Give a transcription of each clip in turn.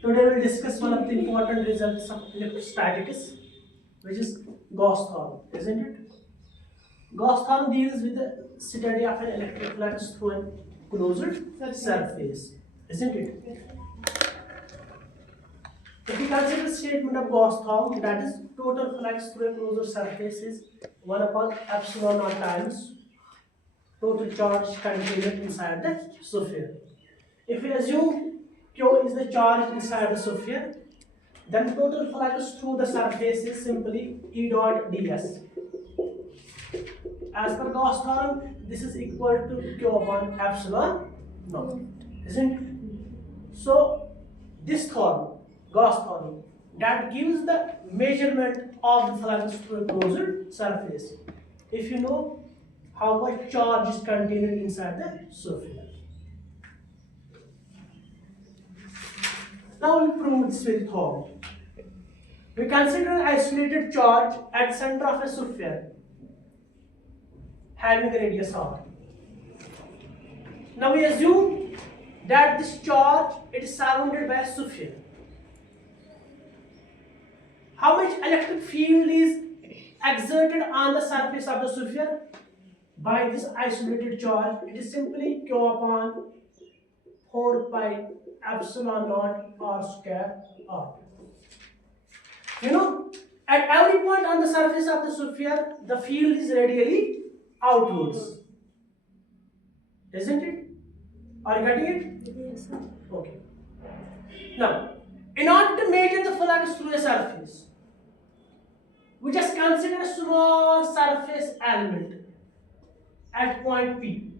Today we will discuss one of the important results of electrostatics, which is Gauss theorem, isn't it? Gauss theorem deals with the study of an electric flux through a closed surface, isn't it? If we consider the statement of Gauss theorem, that is total flux through a closed surface is 1 upon epsilon naught times total charge contained inside the sphere. If we assume Q is the charge inside the sphere, then total flux through the surface is simply E dot ds. As per Gauss theorem, this is equal to Q upon epsilon naught, isn't it? So this theorem, Gauss theorem, that gives the measurement of the flux through a closed surface. If you know how much charge is contained inside the sphere. Now we prove this with theorem. We consider an isolated charge at center of a sphere having a radius r. Now we assume that this charge is surrounded by a sphere. How much electric field is exerted on the surface of the sphere by this isolated charge? It is simply Q upon 4 pi epsilon naught r square r. You know, at every point on the surface of the sphere, the field is radially outwards. Isn't it? Are you getting it? Yes, sir. Okay. Now, in order to measure the flux through a surface, we just consider a small surface element at point P.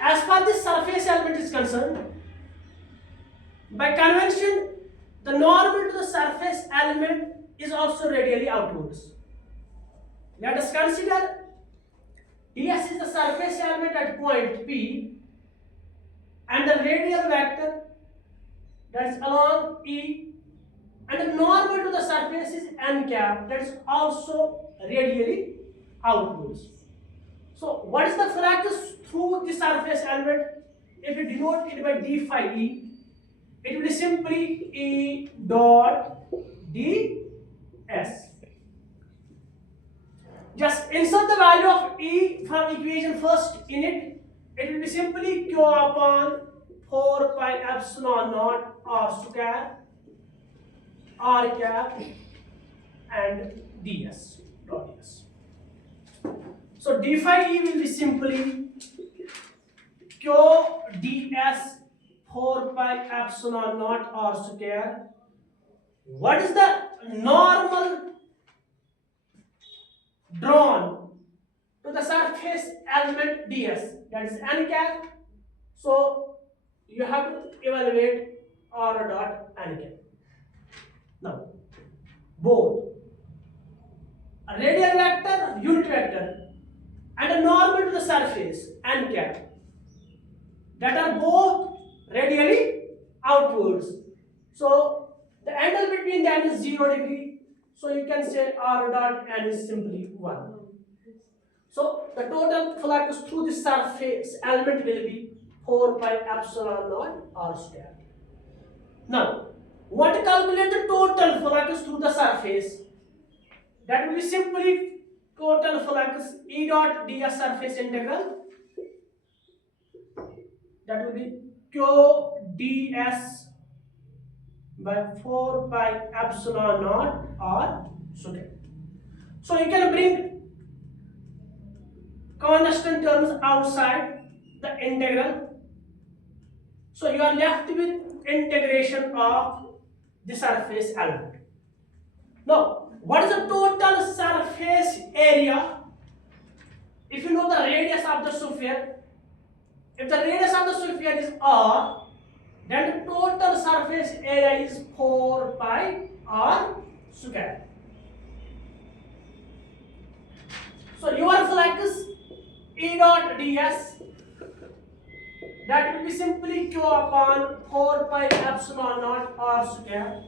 As far as this surface element is concerned, by convention, the normal to the surface element is also radially outwards. Let us consider ds is the surface element at point P and the radial vector that is along E, and the normal to the surface is n cap, that is also radially outwards. So what is the flux through the surface element? If we denote it by d phi E, it will be simply E dot ds. Just insert the value of E from equation first in it. It will be simply Q upon 4 pi epsilon naught r square r cap and ds dot ds. So d phi E will be simply Q ds 4 pi epsilon naught r square. What is the normal drawn to the surface element ds? That is n cap. So you have to evaluate r dot n cap. Now, both a radial vector, unit vector, and a normal to the surface n cap, that are both radially outwards. So the angle between them is 0 degree. So you can say r dot n is simply 1. So the total flux through the surface element will be 4 pi epsilon naught r square. Now, what to calculate the total flux through the surface? That will be simply total flux E dot ds surface integral. That will be Q ds by 4 pi epsilon naught r square. So you can bring constant terms outside the integral. So you are left with integration of the surface element. Now, what is the total surface area? If you know the radius of the sphere, if the radius of the sphere is r, then the total surface area is 4 pi r square. So your flux E dot ds, that will be simply Q upon 4 pi epsilon naught r square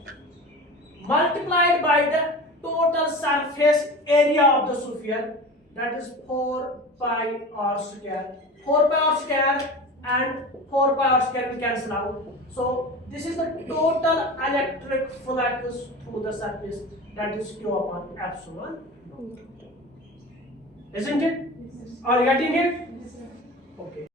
multiplied by the total surface area of the sphere, that is 4 pi r square. 4 pi r square and 4 pi r square will cancel out. So this is the total electric flux through the surface, that is Q upon epsilon. Isn't it? Are you getting it? Okay.